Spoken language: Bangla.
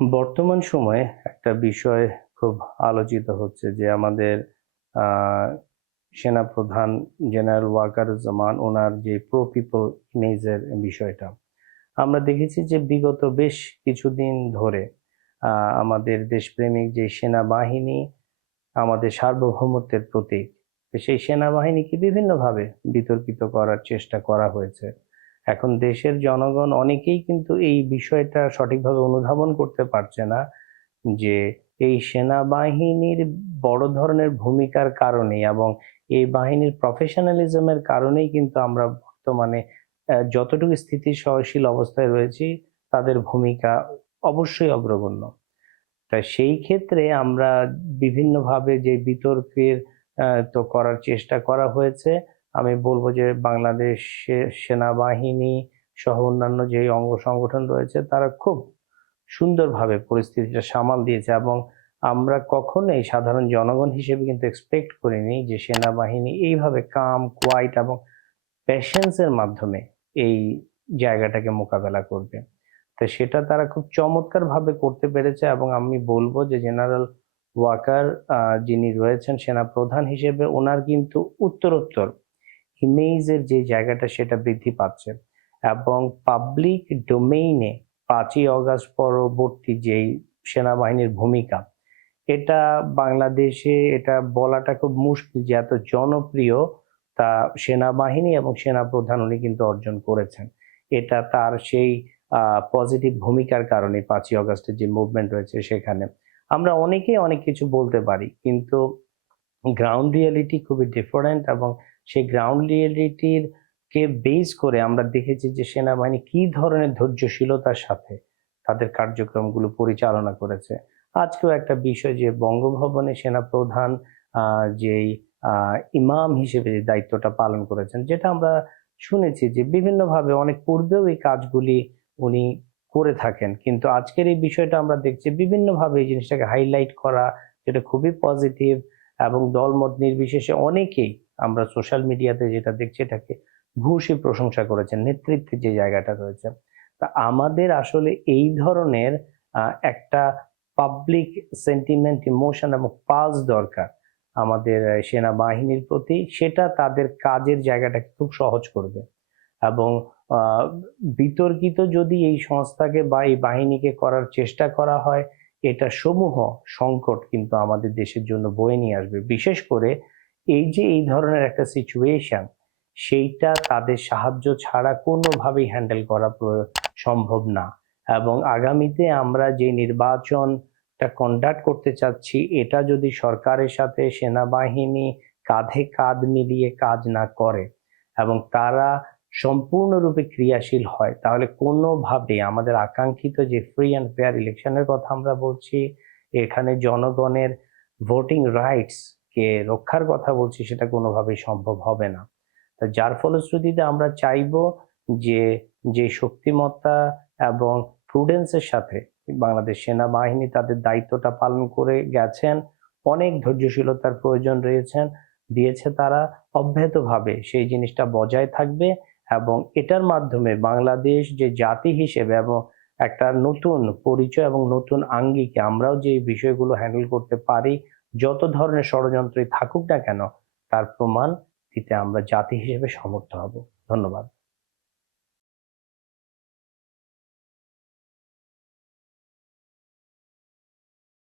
বর্তমান সময়ে একটা বিষয় খুব আলোচিত হচ্ছে যে আমাদের সেনাপ্রধান জেনারেল ওয়াকার ওয়াকারুজ্জামান ওনার যে প্রো পিপল ইমেজের বিষয়টা। আমরা দেখেছি যে বিগত বেশ কিছুদিন ধরে আমাদের দেশপ্রেমিক যে সেনাবাহিনী, আমাদের সার্বভৌমত্বের প্রতীক, সেই সেনাবাহিনীকে বিভিন্নভাবে বিতর্কিত করার চেষ্টা করা হয়েছে। এখন দেশের জনগণ অনেকেই কিন্তু এই বিষয়টা সঠিকভাবে অনুধাবন করতে পারছে না যে এই সেনাবাহিনীর বড় ধরনের ভূমিকার কারণে এবং এই বাহিনীর প্রফেশনালিজমের কারণেই কিন্তু আমরা বর্তমানে যতটুকু স্থিতিশীল অবস্থায় রয়েছি, তাদের ভূমিকা অবশ্যই অগ্রগণ্য। তাই সেই ক্ষেত্রে আমরা বিভিন্নভাবে যে বিতর্কের তো করার চেষ্টা করা হয়েছে আমি বলব যে বাংলাদেশে সেনাবাহিনী সহ অন্যান্য যে অঙ্গ সংগঠন রয়েছে, তারা খুব সুন্দরভাবে পরিস্থিতিটা সামাল দিয়েছে এবং আমরা কখনোই সাধারণ জনগণ হিসেবে কিন্তু এক্সপেক্ট করিনি যে সেনাবাহিনী এইভাবে কাম কোয়াইট এবং প্যাশেন্সের মাধ্যমে এই জায়গাটাকে মোকাবেলা করবে। তো সেটা তারা খুব চমৎকারভাবে করতে পেরেছে এবং আমি বলব যে জেনারেল ওয়াকার যিনি রয়েছেন সেনা প্রধান হিসেবে, ওনার কিন্তু উত্তরোত্তর ইমেজের যে জায়গাটা সেটা বৃদ্ধি পাচ্ছে এবং পাবলিক ডোমেইনে পাঁচই অগাস্ট পরবর্তী যেই সেনাবাহিনীর ভূমিকা, এটা বাংলাদেশে এটা বলাটা খুব মুশকিল যে এত জনপ্রিয় তা সেনাবাহিনী এবং সেনাপ্রধান উনি কিন্তু অর্জন করেছেন। এটা তার সেই পজিটিভ ভূমিকার কারণে পাঁচই অগাস্টের যে মুভমেন্ট রয়েছে সেখানে। আমরা অনেকেই অনেক কিছু বলতে পারি, কিন্তু গ্রাউন্ড রিয়েলিটি খুবই ডিফারেন্ট এবং সেই গ্রাউন্ড রিয়েলিটির কে বেস করে আমরা দেখেছি যে সেনাবাহিনী কি ধরনের ধৈর্যশীলতার সাথে তাদের কার্যক্রমগুলো পরিচালনা করেছে। আজকেও একটা বিষয় যে বঙ্গভবনে সেনাপ্রধান যেই ইমাম হিসেবে যে দায়িত্বটা পালন করেছেন, যেটা আমরা শুনেছি যে বিভিন্নভাবে অনেক পূর্বেও এই কাজগুলি উনি করে থাকেন। কিন্তু আজকের এই বিষয়টা আমরা দেখছি বিভিন্নভাবে এই জিনিসটাকে হাইলাইট করা, যেটা খুবই পজিটিভ এবং দলমত নির্বিশেষে অনেকেই আমরা সোশ্যাল মিডিয়াতে যেটা দেখছি এটাকে ভূয়সী প্রশংসা করেছেন নেতৃত্বের যে জায়গাটা রয়েছে। তা আমাদের আসলে এই ধরনের একটা পাবলিক সেন্টিমেন্ট ইমোশন এবং পালস দরকার আমাদের সেনাবাহিনীর প্রতি। সেটা তাদের কাজের জায়গাটাকে খুব সহজ করবে এবং বিতর্কিত যদি এই সংস্থাকে বা এই বাহিনীকে করার চেষ্টা করা হয়, এটা সমূহ সংকট কিন্তু আমাদের দেশের জন্য বয়ে নিয়ে আসবে। বিশেষ করে এই যে এই ধরনের একটা সিচুয়েশন সেইটা তাদের সাহায্য ছাড়া কোনোভাবেই হ্যান্ডেল করা সম্ভব না। এবং আগামীতে আমরা যে নির্বাচনটা কন্ডাক্ট করতে চাচ্ছি, এটা যদি সরকারের সাথে সেনাবাহিনী কাঁধে কাঁধ মিলিয়ে কাজ না করে এবং তারা সম্পূর্ণরূপে ক্রিয়াশীল হয়, তাহলে কোনোভাবে আমাদের আকাঙ্ক্ষিত যে ফ্রি অ্যান্ড ফেয়ার ইলেকশনের কথা আমরা বলছি, এখানে জনগণের ভোটিং রাইটস কে রক্ষার কথা বলছি সেটা কোনোভাবেই সম্ভব হবে না। তা যার ফলশ্রুতিতে আমরা চাইব যে যে শক্তিমত্তা এবং প্রুডেন্সের সাথে বাংলাদেশ সেনাবাহিনী তাদের দায়িত্বটা পালন করে গেছেন, অনেক ধৈর্যশীলতার প্রয়োজন রয়েছেন, দিয়েছে তারা অব্যাহতভাবে সেই জিনিসটা বজায় থাকবে এবং এটার মাধ্যমে বাংলাদেশ যে জাতি হিসেবে এবং একটা নতুন পরিচয় এবং নতুন আঙ্গিকে আমরাও যে বিষয়গুলো হ্যান্ডেল করতে পারি যত ধরনের ষড়যন্ত্রই থাকুক না কেন, তার প্রমাণ দিতে আমরা জাতি হিসেবে সমর্থ হব। ধন্যবাদ।